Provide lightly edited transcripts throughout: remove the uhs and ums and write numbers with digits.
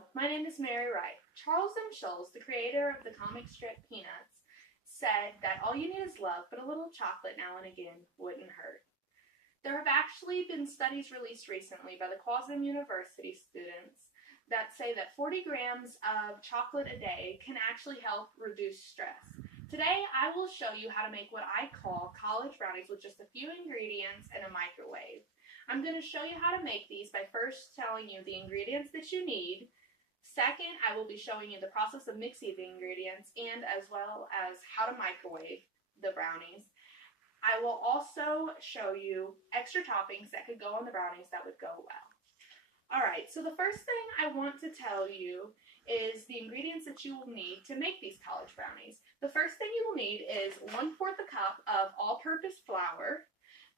Hello, my name is Mary Wright. Charles M. Schulz, the creator of the comic strip Peanuts, said that all you need is love, but a little chocolate now and again wouldn't hurt. There have actually been studies released recently by the COMM University students that say that 40 grams of chocolate a day can actually help reduce stress. Today, I will show you how to make what I call college brownies with just a few ingredients and a microwave. I'm going to show you how to make these by first telling you the ingredients that you need. Second, I will be showing you the process of mixing the ingredients and as well as how to microwave the brownies. I will also show you extra toppings that could go on the brownies that would go well. Alright, so the first thing I want to tell you is the ingredients that you will need to make these college brownies. The first thing you will need is 1/4 a cup of all-purpose flour.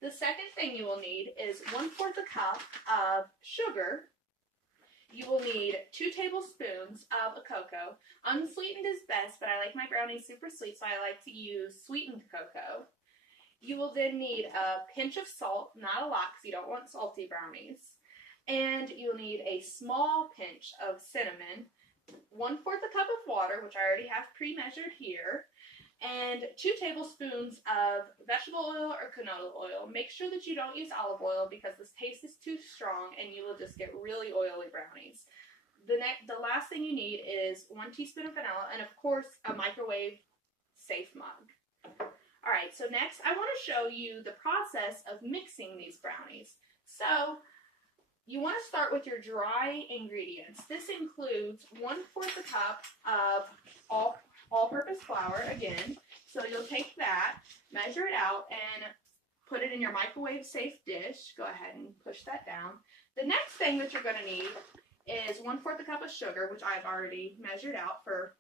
The second thing you will need is 1/4 a cup of sugar. You will need 2 tablespoons of cocoa. Unsweetened is best, but I like my brownies super sweet, so I like to use sweetened cocoa. You will then need a pinch of salt, not a lot because you don't want salty brownies. And you'll need a small pinch of cinnamon, 1/4 a cup of water, which I already have pre-measured here, and 2 tablespoons of vegetable oil or canola oil. Make sure that you don't use olive oil because this taste is too strong and you will just get really oily brownies. The last thing you need is 1 teaspoon of vanilla and of course a microwave safe mug. Alright, so next I want to show you the process of mixing these brownies. So you want to start with your dry ingredients. This includes 1/4 a cup of all-purpose flour again. So you'll take that, measure it out, and put it in your microwave safe dish. Go ahead and push that down. The next thing that you're going to need is 1/4 a cup of sugar, which I've already measured out for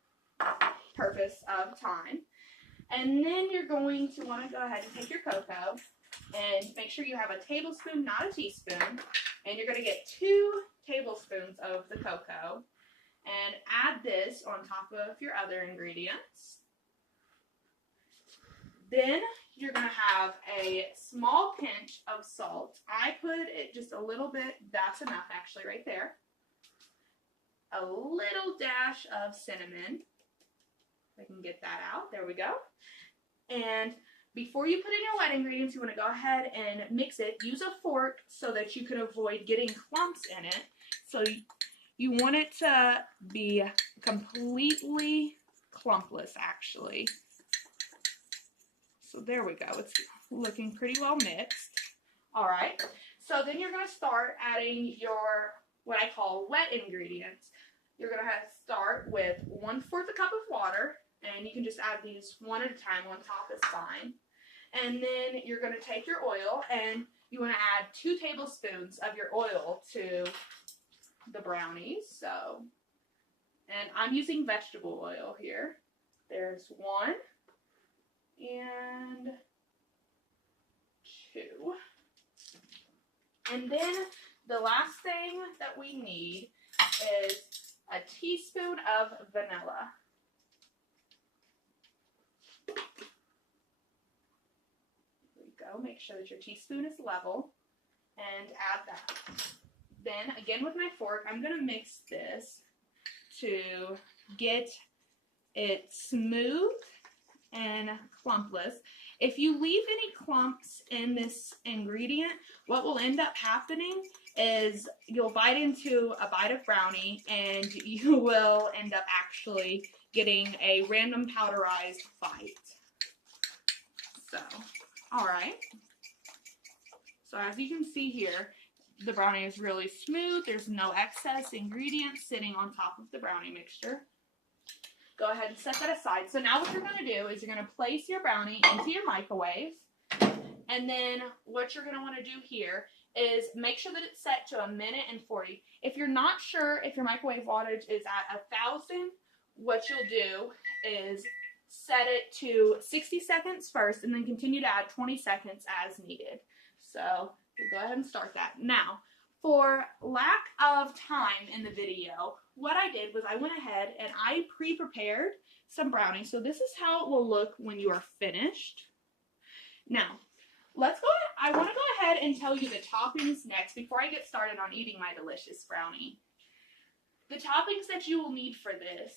purpose of time. And then you're going to want to go ahead and take your cocoa and make sure you have a tablespoon, not a teaspoon. And you're going to get 2 tablespoons of the cocoa and add this on top of your other ingredients. Then you're going to have a small pinch of salt. I put it just a little bit, that's enough actually right there. A little dash of cinnamon. If I can get that out, there we go. And before you put in your wet ingredients, you want to go ahead and mix it. Use a fork so that you can avoid getting clumps in it. So you want it to be completely clumpless, actually. So there we go. It's looking pretty well mixed. All right. So then you're going to start adding your, what I call wet ingredients. You're going to start with 1/4 a cup of water. And you can just add these one at a time. On top is fine. And then you're going to take your oil and you want to add 2 tablespoons of your oil to the brownies. So, and I'm using vegetable oil here. There's 1 and 2. And then the last thing that we need is a teaspoon of vanilla. Make sure that your teaspoon is level and add that. Then again with my fork, I'm going to mix this to get it smooth and clumpless. If you leave any clumps in this ingredient, what will end up happening is you'll bite into a bite of brownie and you will end up actually getting a random powderized bite. So alright, so as you can see here, the brownie is really smooth. There's no excess ingredients sitting on top of the brownie mixture. Go ahead and set that aside. So now what you're going to do is you're going to place your brownie into your microwave. And then what you're going to want to do here is make sure that it's set to 1:40. If you're not sure if your microwave wattage is at 1,000, what you'll do is set it to 60 seconds first and then continue to add 20 seconds as needed. So go ahead and start that. Now, for lack of time in the video, what I did was I went ahead and I pre-prepared some brownies. So this is how it will look when you are finished. Now, I want to go ahead and tell you the toppings next before I get started on eating my delicious brownie. The toppings that you will need for this,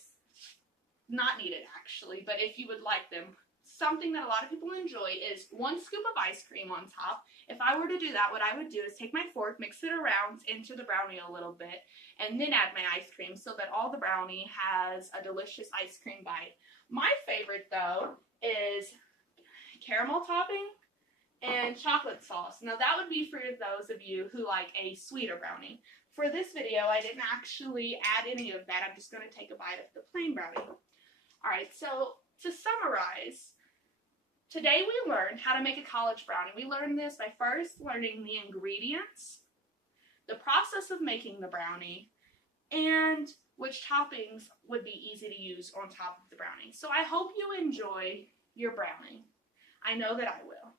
not needed actually, but if you would like them, something that a lot of people enjoy is 1 scoop of ice cream on top. If I were to do that, what I would do is take my fork, mix it around into the brownie a little bit, and then add my ice cream so that all the brownie has a delicious ice cream bite. My favorite, though, is caramel topping and chocolate sauce. Now, that would be for those of you who like a sweeter brownie. For this video, I didn't actually add any of that. I'm just going to take a bite of the plain brownie. Alright, so to summarize, today we learned how to make a college brownie. We learned this by first learning the ingredients, the process of making the brownie, and which toppings would be easy to use on top of the brownie. So I hope you enjoy your brownie. I know that I will.